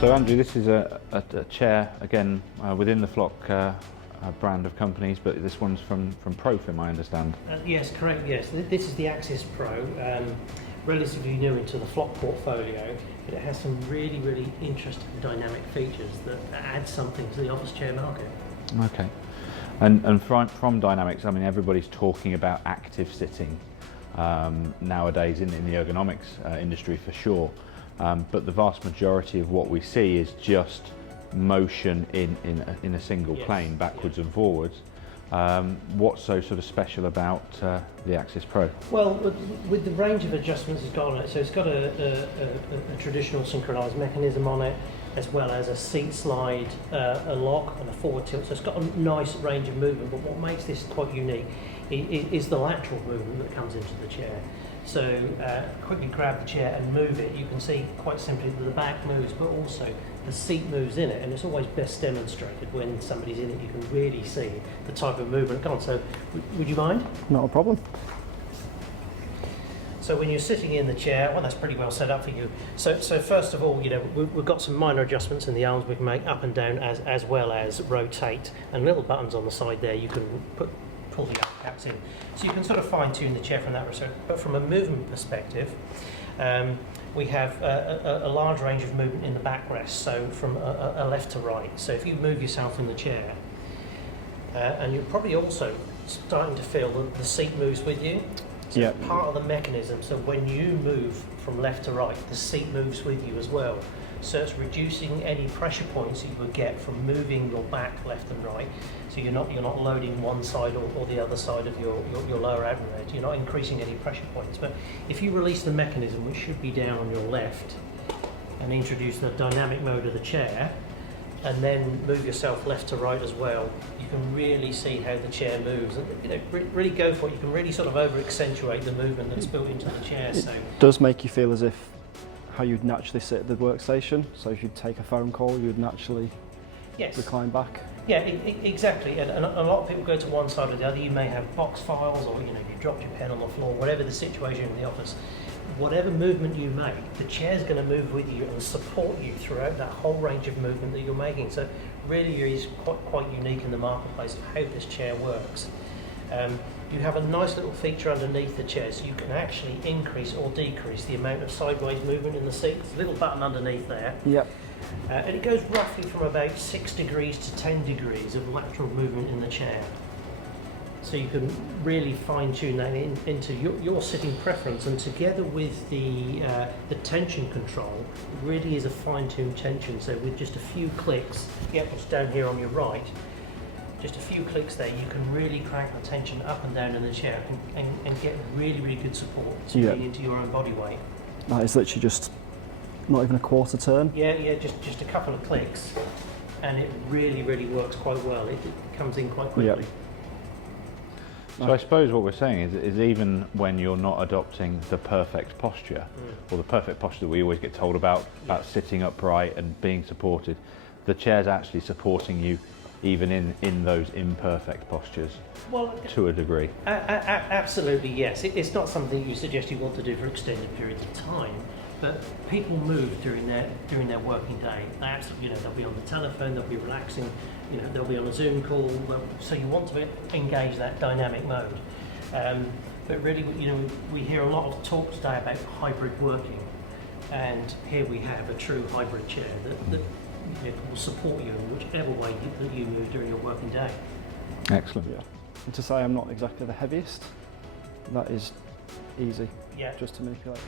So Andrew, this is a chair, again, within the Flokk brand of companies, but this one's from Profim, I understand. Yes, correct, yes. This is the Accis Pro, relatively new into the Flokk portfolio, but it has some really, really interesting dynamic features that add something to the office chair market. Okay. And from dynamics, I mean, everybody's talking about active sitting nowadays in the ergonomics industry for sure. But the vast majority of what we see is just motion in a single plane, backwards and forwards. What's so sort of special about the Accis Pro? Well, with the range of adjustments it's got on it, so it's got a traditional synchronised mechanism on it, as well as a seat slide, a lock and a forward tilt, so it's got a nice range of movement, but what makes this quite unique is the lateral movement that comes into the chair. So quickly grab the chair and move it. You can see quite simply that the back moves, but also the seat moves in it, and it's always best demonstrated when somebody's in it. You can really see the type of movement gone. So would you mind? Not a problem. So when you're sitting in the chair, well, that's pretty well set up for you. So first of all, you know, we've got some minor adjustments in the arms we can make up and down, as well as rotate, and little buttons on the side there you can pull the arm caps in. So you can sort of fine tune the chair from that respect. But from a movement perspective, we have a large range of movement in the backrest, so from a left to right. So if you move yourself in the chair, and you're probably also starting to feel that the seat moves with you. So it's part of the mechanism, so when you move from left to right, the seat moves with you as well. So it's reducing any pressure points that you would get from moving your back left and right. So you're not loading one side or the other side of your lower abdomen edge. You're not increasing any pressure points. But if you release the mechanism, which should be down on your left, and introduce the dynamic mode of the chair, and then move yourself left to right as well, you can really see how the chair moves. And, you know, really go for it. You can really sort of over-accentuate the movement that's built into the chair. It does make you feel as if how you'd naturally sit at the workstation. So if you'd take a phone call, you'd naturally recline back. Yeah, exactly. And a lot of people go to one side or the other. You may have box files, or you dropped your pen on the floor, whatever the situation in the office. Whatever movement you make, the chair's going to move with you and support you throughout that whole range of movement that you're making. So really is quite unique in the marketplace of how this chair works. You have a nice little feature underneath the chair, so you can actually increase or decrease the amount of sideways movement in the seat. There's a little button underneath there. Yep. And it goes roughly from about 6 degrees to 10 degrees of lateral movement in the chair. So you can really fine-tune that into your sitting preference, and together with the tension control, it really is a fine-tuned tension. So with just a few clicks, what's down here on your right, just a few clicks there, you can really crank the tension up and down in the chair and get really, really good support into your own body weight. That is literally just not even a quarter turn. Yeah, just a couple of clicks, and it really, really works quite well. It comes in quite quickly. Yep. So I suppose what we're saying is even when you're not adopting the perfect posture, or the perfect posture we always get told about sitting upright and being supported, the chair's actually supporting you even in those imperfect postures, to a degree. Absolutely, yes. It's not something you suggest you want to do for extended periods of time, but people move during their working day. They absolutely, they'll be on the telephone, they'll be relaxing, they'll be on a Zoom call. So you want to engage that dynamic mode. But really, we hear a lot of talk today about hybrid working, and here we have a true hybrid chair that will support you in whichever way that you move during your working day. Excellent. Yeah. And to say I'm not exactly the heaviest, that is easy. Yeah. Just to manipulate.